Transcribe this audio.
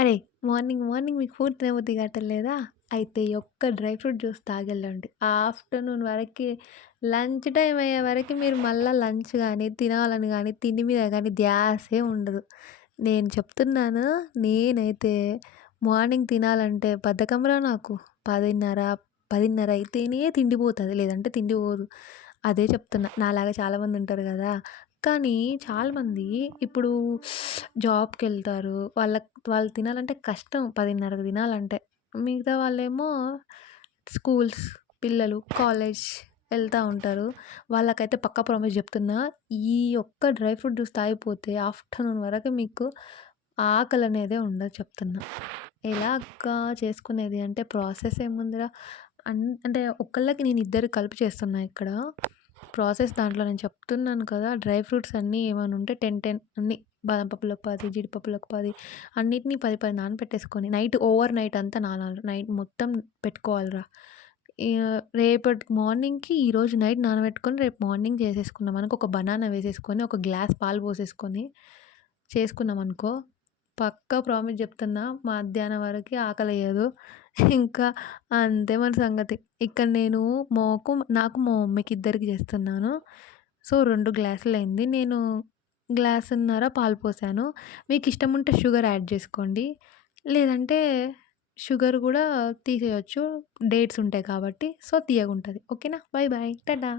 అరే! Morning morning మీకు fruit తినబుద్ధి కావట్లేదా? అయితే ఈ ఒక్క డ్రై ఫ్రూట్ జ్యూస్ తాగెళ్ళండి. ఆఫ్టర్‌నూన్ వరకి లంచ్ టైమ్ అయ్యే వరకి మీరు మళ్ళా లంచ్ గాని, తినాలని గాని, తిండి మీద గాని ధ్యాసే ఉండదు. నేను చెప్తున్నాను. నేనైతే మార్నింగ్ తినాలంటే బద్ధకంరా నాకు. 10:30, 10:30 అయితేనే తిండి పోతది. లేదంటే తిండి పోదు. అదే చెప్తున్నా. నాలాగా చాలామందుంటారు గదా! కానీ చాలామంది ఇప్పుడు జాబ్‌కెళ్తారు. వాళ్ళు తినాలంటే కష్టం 10:30కి తినాలంటే. మిగతా వాళ్ళేమో స్కూల్స్ పిల్లలు, కాలేజ్ ఎళ్తా ఉంటారు. వాళ్ళకైతే పక్కా ప్రామిస్ జెప్తున్నా. ఈ ఒక్క డ్రై ఫ్రూట్ జ్యూస్ తాగిపోతే ఆఫ్టర్‌నూన్ వరకు మీకు ఆకలనేదే ఉండదు చెప్తున్నా. ఎలా అక్కా చేసుకునేది అంటే ప్రాసెస్ ఏముందిరా? అంటే ఒక్కళ్ళకి నేను ఇద్దరికి కలిపి చేస్తున్నా ఇక్కడ. ప్రాసెస్ దాంట్లో నేను చెప్తున్నాను కదా! డ్రై ఫ్రూట్స్ అన్నీ ఏమైనా ఉంటే 10 అన్నీ బాదం పప్పులకు 10, జీడిపప్పులకు 10 అన్నిటిని 10 నానబెట్టేసుకొని ఓవర్ నైట్ అంతా నానాలి. నైట్ మొత్తం పెట్టుకోవాలిరా. రేపటి మార్నింగ్‌కి ఈరోజు నైట్ నానబెట్టుకొని రేపు మార్నింగ్ చేసేసుకున్నామనుకో ఒక బనానా వేసేసుకొని, ఒక గ్లాస్ పాలు పోసేసుకొని చేసుకున్నామనుకో పక్కా ప్రామిస్ చెప్తున్నా మధ్యాహ్నం వరకి ఆకలేయదు. ఇంకా అంతే మన సంగతి. ఇక్కడ నేను నాకు, మా మమ్మీకి ఇద్దరికి చేస్తున్నాను. సో, 2 గ్లాసులయింది. నేను గ్లాసున్నర పాలు పోసాను. మీకిష్టముంటే షుగర్ యాడ్ జేసుకోండి. లేదంటే షుగర్ గూడా తీసేయొచ్చు. డేట్స్ ఉంటాయి కాబట్టి. సో, తియ్యగుంటది. ఓకేనా? Bye bye. టాటా.